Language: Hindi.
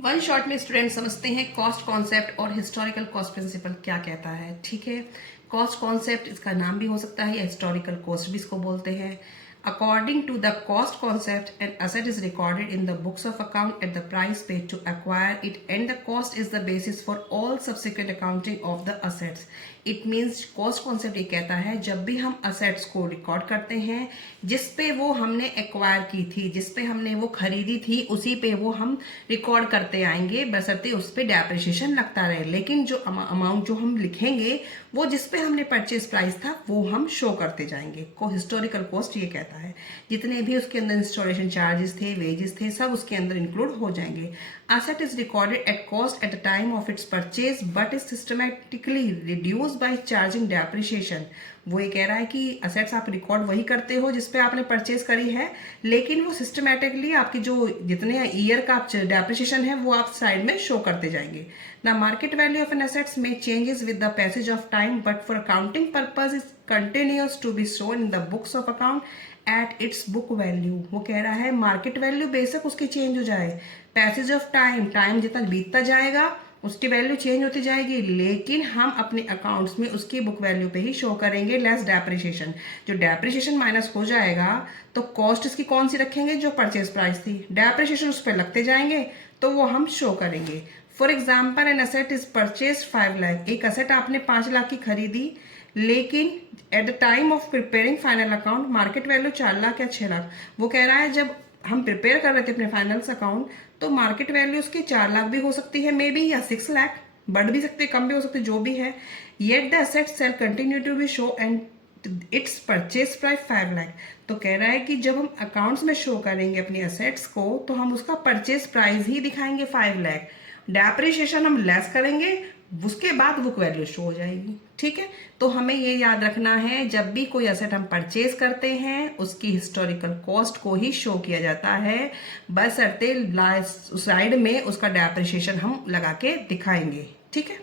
वन शॉट में स्टूडेंट समझते हैं कॉस्ट कॉन्सेप्ट और हिस्टोरिकल कॉस्ट प्रिंसिपल क्या कहता है। ठीक है, कॉस्ट कॉन्सेप्ट इसका नाम भी हो सकता है या हिस्टोरिकल कॉस्ट भी इसको बोलते हैं। According to the cost concept an asset is recorded in the books of account at the price paid to acquire it and the cost is the basis for all subsequent accounting of the assets. It means cost concept ये कहता है जब भी हम असेट्स को रिकॉर्ड करते हैं जिस पे वो हमने एक्वायर की थी, जिस पे हमने वो खरीदी थी, उसी पे वो हम रिकॉर्ड करते आएंगे बशर्ते उस पे डेप्रिसिएशन लगता रहे। लेकिन जो अमाउंट जो हम लिखेंगे वो जिस पे हमने परचेज प्राइस था वो हम शो करते जाएंगे। को हिस्टोरिकल कॉस्ट ये कहता है जितने भी उसके अंदर इंस्टॉलेशन चार्जेस थे, वेजेस थे, सब उसके अंदर इंक्लूड हो जाएंगे। asset is recorded at cost at the time of its purchase but is systematically reduced by charging depreciation। वो ये कह रहा है कि असेट्स आप रिकॉर्ड वही करते हो जिसपे आपने परचेज करी है, लेकिन वो सिस्टमैटिकली आपकी जो जितने ईयर का डेप्रिसिएशन है वो आप साइड में शो करते जाएंगे। The market value of an assets में changes with the passage of time but for accounting purpose is continuous to be shown in the books of account at its book value. वो कह रहा है मार्केट वैल्यू बेशक उसकी चेंज हो जाए, पैसेज ऑफ टाइम जितना बीतता जाएगा उसकी वैल्यू चेंज होती जाएगी, लेकिन हम अपने अकाउंट्स में उसकी बुक वैल्यू पे ही शो करेंगे लेस डेप्रिसिएशन। जो डेप्रिसिएशन माइनस हो जाएगा तो कॉस्ट इसकी कौन सी रखेंगे, जो परचेज प्राइस थी, डेप्रिसिएशन उस पर लगते जाएंगे तो वो हम शो करेंगे। For example N asset is purchase 5 lakh. एक असेट आपने 5 लाख की खरीदी, लेकिन at the time of preparing final account market value 4 lakh या 6 लाख। वो कह रहा है जब हम प्रिपेयर कर रहे थे अपने फाइनल्स अकाउंट तो मार्केट वैल्यू उसकी 4 लाख भी हो सकती है मे बी, या 6 लाख, बढ़ भी सकती है, कम भी हो सकती है, जो भी है। Yet the asset sale continue to be show and its purchase price 5 lakh. तो कह रहा है कि जब हम अकाउंट्स में शो करेंगे अपनी असेट्स को तो हम उसका परचेज प्राइस ही दिखाएंगे 5 लाख, डेप्रिसिएशन हम लेस करेंगे, उसके बाद बुक वैल्यू शो हो जाएगी। ठीक है, तो हमें ये याद रखना है जब भी कोई असेट हम परचेज करते हैं उसकी हिस्टोरिकल कॉस्ट को ही शो किया जाता है, बशर्ते साइड में उसका डेप्रिसिएशन हम लगा के दिखाएंगे। ठीक है।